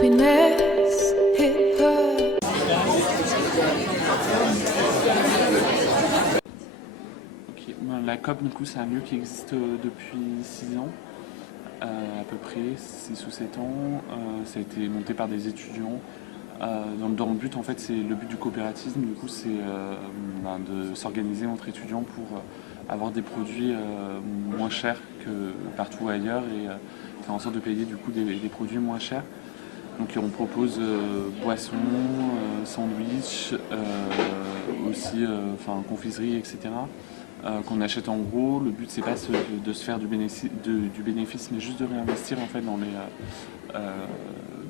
happiness hit her. Okay. La COP, du coup, c'est un lieu qui existe depuis 6 ans, à peu près, 6 ou 7 ans. Ça a été monté par des étudiants. Dans le but, en fait, c'est le but du coopératisme, du coup, c'est de s'organiser entre étudiants pour avoir des produits moins chers que partout ailleurs et faire en sorte de payer du coup des produits moins chers. Donc on propose boissons, sandwichs, aussi confiserie, etc. Qu'on achète en gros. Le but c'est pas de se faire du bénéfice, mais juste de réinvestir en fait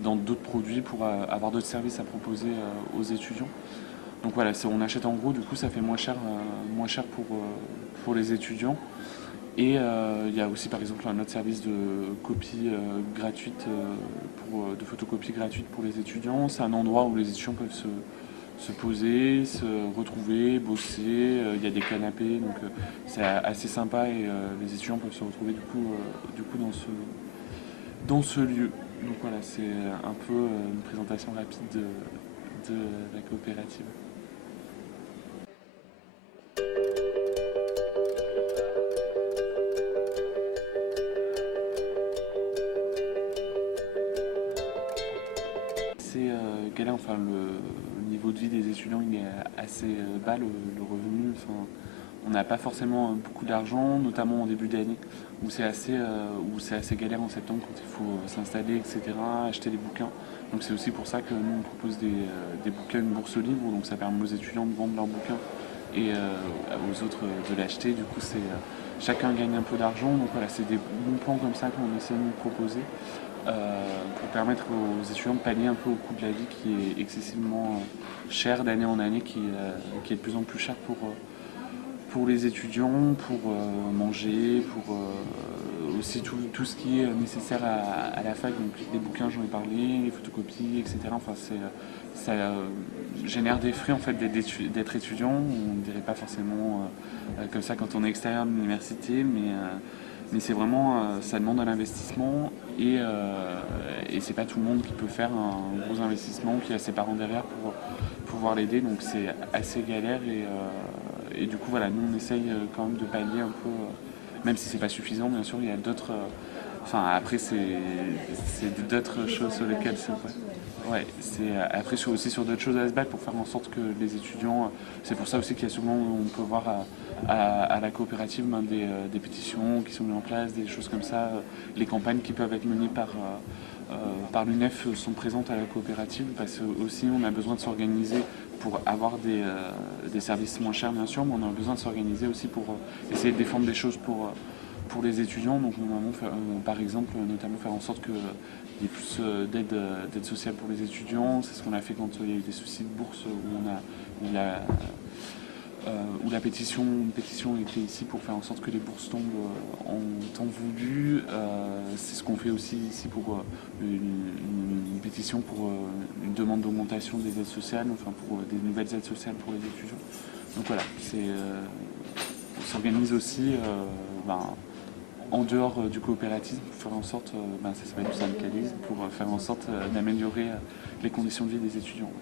dans d'autres produits pour avoir d'autres services à proposer aux étudiants. Donc voilà, on achète en gros, du coup ça fait moins cher pour les étudiants. Et il y a aussi par exemple un autre service de copie gratuite, de photocopie gratuite pour les étudiants. C'est un endroit où les étudiants peuvent se poser, se retrouver, bosser. Il y a des canapés, donc c'est assez sympa et les étudiants peuvent se retrouver du coup dans ce lieu. Donc voilà, c'est un peu une présentation rapide de la coopérative. C'est galère, enfin le niveau de vie des étudiants il est assez bas, le revenu, enfin, on n'a pas forcément beaucoup d'argent, notamment en début d'année, où c'est assez galère en septembre quand il faut s'installer, etc., acheter des bouquins. Donc c'est aussi pour ça que nous on propose des bouquins, une bourse libre, donc ça permet aux étudiants de vendre leurs bouquins et aux autres de l'acheter. Du coup chacun gagne un peu d'argent, donc voilà, c'est des bons plans comme ça qu'on essaie de nous proposer. Pour permettre aux étudiants de pallier un peu au coût de la vie qui est excessivement cher d'année en année, qui est de plus en plus cher pour les étudiants, pour manger, pour aussi tout ce qui est nécessaire à la fac, donc les bouquins j'en ai parlé, les photocopies, etc. Enfin, ça génère des frais en fait d'être étudiant, on ne dirait pas forcément comme ça quand on est extérieur de l'université, mais c'est vraiment, ça demande un investissement et c'est pas tout le monde qui peut faire un gros investissement, qui a ses parents derrière pour pouvoir l'aider, donc c'est assez galère et du coup voilà, nous on essaye quand même de pallier un peu, même si c'est pas suffisant bien sûr, il y a d'autres, après c'est d'autres choses sur lesquelles c'est ouais, c'est après aussi sur d'autres choses à se battre pour faire en sorte que les étudiants, c'est pour ça aussi qu'il y a souvent, on peut voir à la coopérative des pétitions qui sont mises en place, des choses comme ça, les campagnes qui peuvent être menées par l'UNEF sont présentes à la coopérative parce que aussi on a besoin de s'organiser pour avoir des services moins chers bien sûr, mais on a besoin de s'organiser aussi pour essayer de défendre des choses pour les étudiants. Donc normalement, par exemple, notamment faire en sorte qu'il y ait plus d'aide sociale pour les étudiants. C'est ce qu'on a fait quand il y a eu des soucis de bourse où une pétition était ici pour faire en sorte que les bourses tombent en temps voulu. C'est ce qu'on fait aussi ici pour une pétition pour une demande d'augmentation des aides sociales, enfin pour des nouvelles aides sociales pour les étudiants. Donc voilà, on s'organise aussi en dehors du coopératisme pour faire en sorte, ça s'appelle du syndicalisme, pour faire en sorte d'améliorer les conditions de vie des étudiants.